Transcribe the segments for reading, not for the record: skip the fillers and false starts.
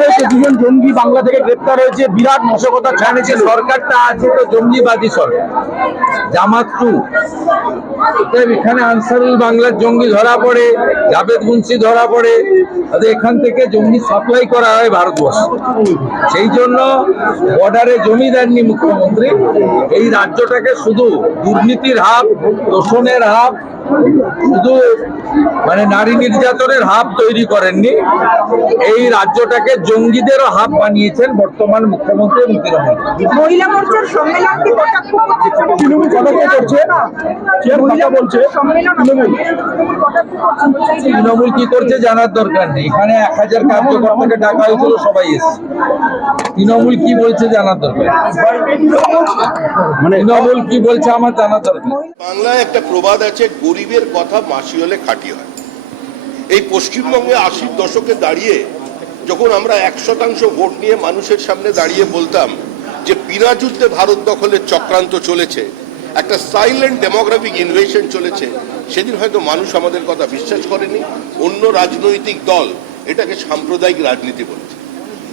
হয়েছে, দুজন জঙ্গি বাংলা থেকে গ্রেপ্তার হয়েছে, বিরাট নাশকতা ছাড়িয়েছে। সরকারটা আছে তো জঙ্গিবাদী সরকার, জামাত টু। এখানে আনসারুল বাংলার জঙ্গি ধরা পড়ে, জাভেদ মুন্সি ধরা পড়ে, এখান থেকে জঙ্গি সাপ্লাই করা হয় ভারতবর্ষ। সেই জন্য বর্ডারে জমি দেননি মুখ্যমন্ত্রী। এই রাজ্যটাকে শুধু দুর্নীতির হাব, দোষণের হাব, শুধু মানে নারী নির্যাতনের হাব তৈরি করেননি, এই রাজ্যটাকে জঙ্গিদেরও হাব বানিয়েছেন বর্তমান মুখ্যমন্ত্রী এবং মহিলা মোর্চার সম্মেলনকে কটাক্ষ করছে তৃণমূল কটাক্ষ করছে, বলছে তৃণমূল কি করছে জানার দরকার নেই। এখানে 1000 কার্যকর্তাকে ডাকা হয়েছিল, সবাই এসেছে। তৃণমূল কি বলছে জানার দরকার, তৃণমূল কি বলছে আমার জানার দরকার। বাংলায় একটা প্রবাদ আছে, গরিবের কথা মাসি হলে খাঁটি হয়। এই পশ্চিমবঙ্গে 80-র দশকে দাঁড়িয়ে যখন আমরা 100% ভোট নিয়ে মানুষের সামনে দাঁড়িয়ে বলতাম যে বিনা যুদ্ধে ভারত দখলের চক্রান্ত চলেছে, একটা সাইলেন্ট ডেমোগ্রাফিক ইনভেশন চলেছে, সেদিন হয়তো মানুষ আমাদের কথা বিশ্বাস করেনি। অন্য রাজনৈতিক দল এটাকে সাম্প্রদায়িক রাজনীতি বলেছে।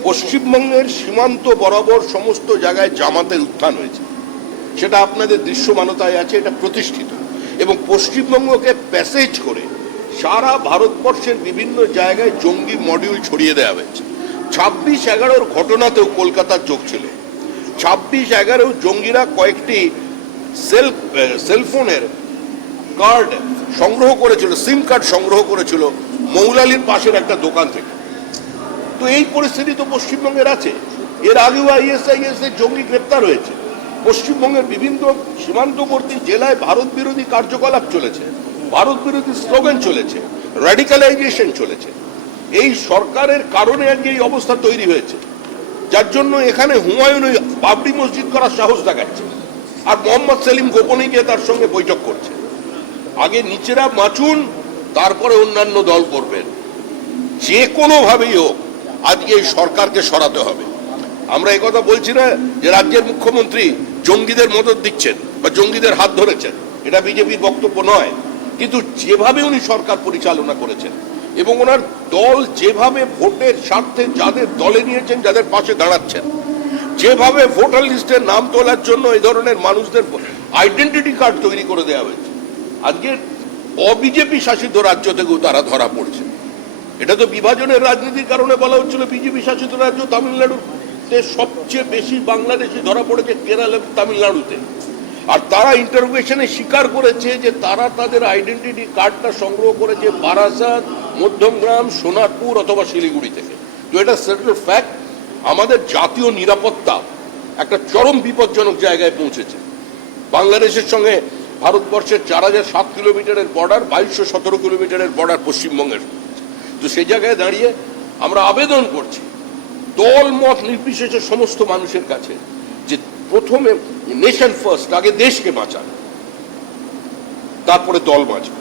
পশ্চিমবঙ্গের সীমান্ত বরাবর সমস্ত জায়গায় জামাতের উত্থান হয়েছে, সেটা আপনাদের দৃশ্যমানতায় আছে, এটা প্রতিষ্ঠিত। এবং পশ্চিমবঙ্গকে প্যাসেজ করে সারা ভারতবর্ষের বিভিন্ন জায়গায় জঙ্গি মডিউল ছড়িয়ে দেওয়া হয়েছে। 26/11 ঘটনাতেও কলকাতার যোগ ছিল। 26/11 জঙ্গিরা কয়েকটি সেলফোনের কার্ড সংগ্রহ করেছিল, সিম কার্ড সংগ্রহ করেছিল মৌলালির পাশের একটা দোকান থেকে। তো এই পরিস্থিতি তো পশ্চিমবঙ্গের আছে। এর আগেও ISIS এর জঙ্গি গ্রেপ্তার হয়েছে। পশ্চিমবঙ্গের বিভিন্ন সীমান্তবর্তী জেলায় ভারত বিরোধী কার্যকলাপ চলেছে, ভারত বিরোধী স্লোগান চলেছে, র্যাডিক্যালাইজেশন চলেছে। এই সরকারের কারণে আজকে এই অবস্থা তৈরি হয়েছে, যার জন্য এখানে হুমায়ুন বাবরি মসজিদ করার সাহস দেখাচ্ছে, আর মোহাম্মদ সেলিম গোপনে গিয়ে তার সঙ্গে বৈঠক করছে। আগে নিচেরা মাচুন, তারপরে অন্যান্য দল করবেন। যে কোনোভাবেই হোক আজকে এই সরকারকে সরাতে হবে। আমরা একথা বলছি না যে রাজ্যের মুখ্যমন্ত্রী জঙ্গিদের মদত দিচ্ছেন বা জঙ্গিদের হাত ধরেছেন, এটা বিজেপির বক্তব্য নয়। কিন্তু যেভাবে উনি সরকার পরিচালনা করেছেন এবং ওনার দল যেভাবে ভোটের স্বার্থে যাদের দলে নিয়েছেন, যাদের পাশে দাঁড়াচ্ছেন, যেভাবে ভোটার লিস্টের নাম তোলার জন্য এই ধরনের মানুষদের আইডেন্টিটি কার্ড তৈরি করে দেওয়া হয়েছে, আজকে অবিজেপি শাসিত রাজ্য থেকেও তারা ধরা পড়ছে। এটা তো বিভাজনের রাজনীতির কারণে বলা হচ্ছিল বিজেপি শাসিত রাজ্য তামিলনাড়ুতে সবচেয়ে বেশি বাংলাদেশি ধরা পড়েছে কেরালা, তামিলনাড়ুতে। আর তারা ইন্টারোগেশনে স্বীকার করেছে যে তারা তাদের আইডেন্টিটি কার্ডটা সংগ্রহ করেছে বারাসাত, মধ্যমগ্রাম, সোনারপুর অথবা শিলিগুড়ি থেকে। তো এটা সেটেল ফ্যাক্ট। আমাদের জাতীয় নিরাপত্তা একটা চরম বিপজ্জনক জায়গায় পৌঁছেছে। বাংলাদেশের সঙ্গে ভারতবর্ষের 4007 কিলোমিটারের বর্ডার, 2217 কিলোমিটারের বর্ডার পশ্চিমবঙ্গের। তো সেই জায়গায় দাঁড়িয়ে আমরা আবেদন করছি দল মত নির্বিশেষে সমস্ত মানুষের কাছে যে প্রথমে নেশন ফার্স্ট, আগে দেশকে বাঁচান, তারপরে দল বাঁচান।